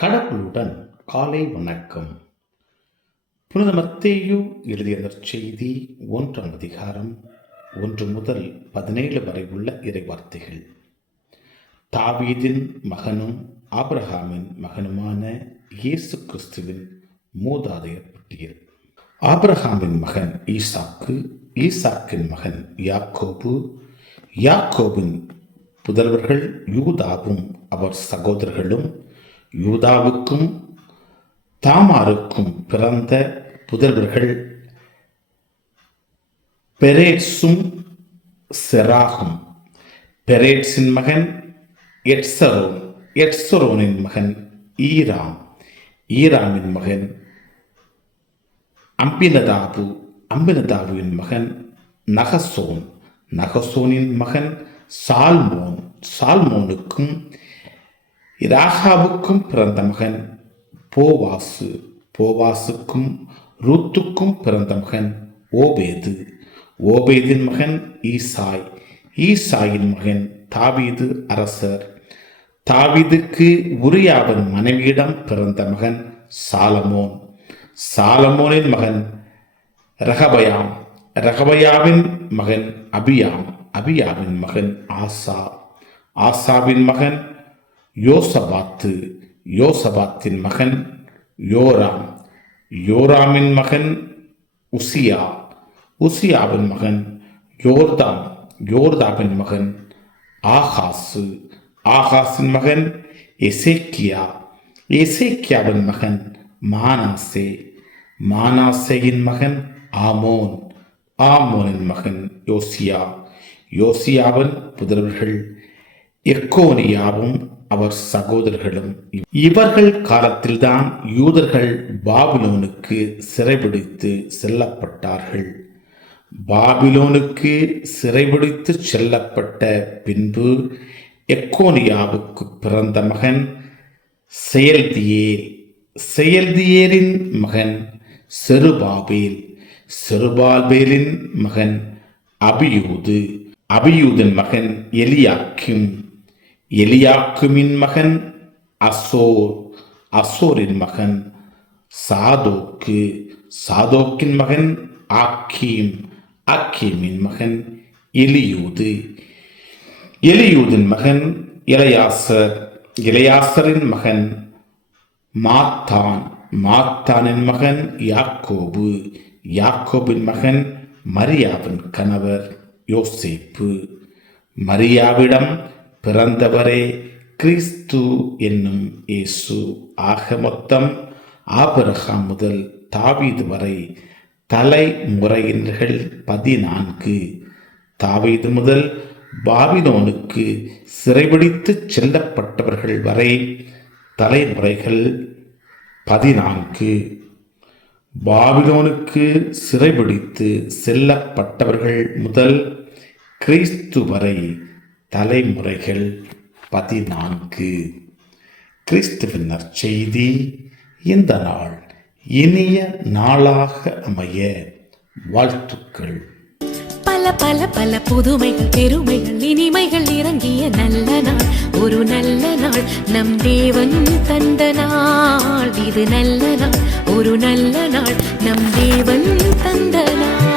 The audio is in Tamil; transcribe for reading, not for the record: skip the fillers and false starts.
கடவுளுடன் காலை வணக்கம். புனித மத்தேயு எழுதிய நற்செய்தி 1ஆம் அதிகாரம் 1 முதல் 17 வரை உள்ள இறைவார்த்தைகள். தாவீதின் மகனும் ஆபிரகாமின் மகனுமான இயேசு கிறிஸ்துவின் மூதாதையர் பட்டியல். ஆபிரகாமின் மகன் ஈசாக்கு, ஈசாக்கின் மகன் யாக்கோபு, யாக்கோபின் புதல்வர்கள் யூதாவும் அவர் சகோதரர்களும், யூதாவுக்கும் தாமாருக்கும் பிறந்த புதல்வர்கள் பெரேட்சும் செராகும். பெரேட்சின் மகன் எட்சரோன், எட்சரோனின் மகன் ஈராம், ஈராமின் மகன் அம்பினதாபு, அம்பினதாபுவின் மகன் நகசோன், நகசோனின் மகன் சால்மோன், சால்மோனுக்கும் இராகாவுக்கும் பிறந்த மகன் போவாசு, போவாசுக்கும் ரூத்துக்கும் பிறந்த மகன் ஓபேது, ஓபேதின் மகன் ஈசாய், ஈசாயின் மகன் தாவீது அரசர், தாவீதுக்கு உரியாவின் மனைவியிடம் பிறந்த மகன் சாலமோன், சாலமோனின் மகன் ரகபயாம், ரகபயாவின் மகன் அபியாம், அபியாவின் மகன் ஆசா, ஆசாவின் மகன் யோசபாத்து, யோசபாத்தின் மகன் யோராம், யோராமின் மகன் உசியா, உசியாவின் மகன் யோர்தாம், யோர்தாவின் மகன் ஆகாசு, ஆகாசின் மகன் எசேக்கியா, எசேக்கியாவின் மகன் மானாசே, மானாசேயின் மகன் ஆமோன், ஆமோனின் மகன் யோசியா, யோசியாவின் புதல்வர்கள் எக்கோனியாவும் அவர் சகோதரர்களும். இவர்கள் காலத்தில்தான் யூதர்கள் பாபிலோனுக்கு சிறைபிடித்து செல்லப்பட்டார்கள். பாபிலோனுக்கு சிறைபிடித்து செல்லப்பட்ட பின்பு எக்கோனியாவுக்கு பிறந்த மகன் செயல்தியேல், செயல்தியேலின் மகன் செருபாபேல், செருபாபேலின் மகன் அபியூது, அபியூதின் மகன் எலியாக்கிம், எலியாக்குமின் மகன் அசோர், அசோரின் மகன் சாதோக்கு, சாதோக்கின் மகன் ஆக்கீம், ஆக்கீமின் மகன் எலியூது, எலியூதின் மகன் எலையாசர், எலையாசரின் மகன் மாத்தான், மாத்தானின் மகன் யாக்கோபு, யாக்கோபின் மகன் மரியாவின் கணவர் யோசேப்பு, மரியாவிடம் பிறந்தவரே கிறிஸ்து என்னும் இயேசு. ஆக மொத்தம் ஆபிரகாம் முதல் தாவீது வரை தலைமுறையினர்கள் 14. தாவீது முதல் பாபிலோனுக்கு சிறைபிடித்து செல்லப்பட்டவர்கள் வரை தலைமுறைகள் 14. பாபிலோனுக்கு சிறைபிடித்து செல்லப்பட்டவர்கள் முதல் கிறிஸ்து வரை தலைமுறைகள் 14. கிறிஸ்துவின் நற்செய்தி இந்த நாள் இனிய நாளாக அமைய வாழ்த்துக்கள். பல பல பல புதுமைகள், பெருமைகள், இனிமைகள் இறங்கிய நல்ல நாள், ஒரு நல்ல நாள், நம் தேவன் தந்த நாள். இது நல்ல நாள், ஒரு நல்ல நாள், நம் தேவன் தந்த நாள்.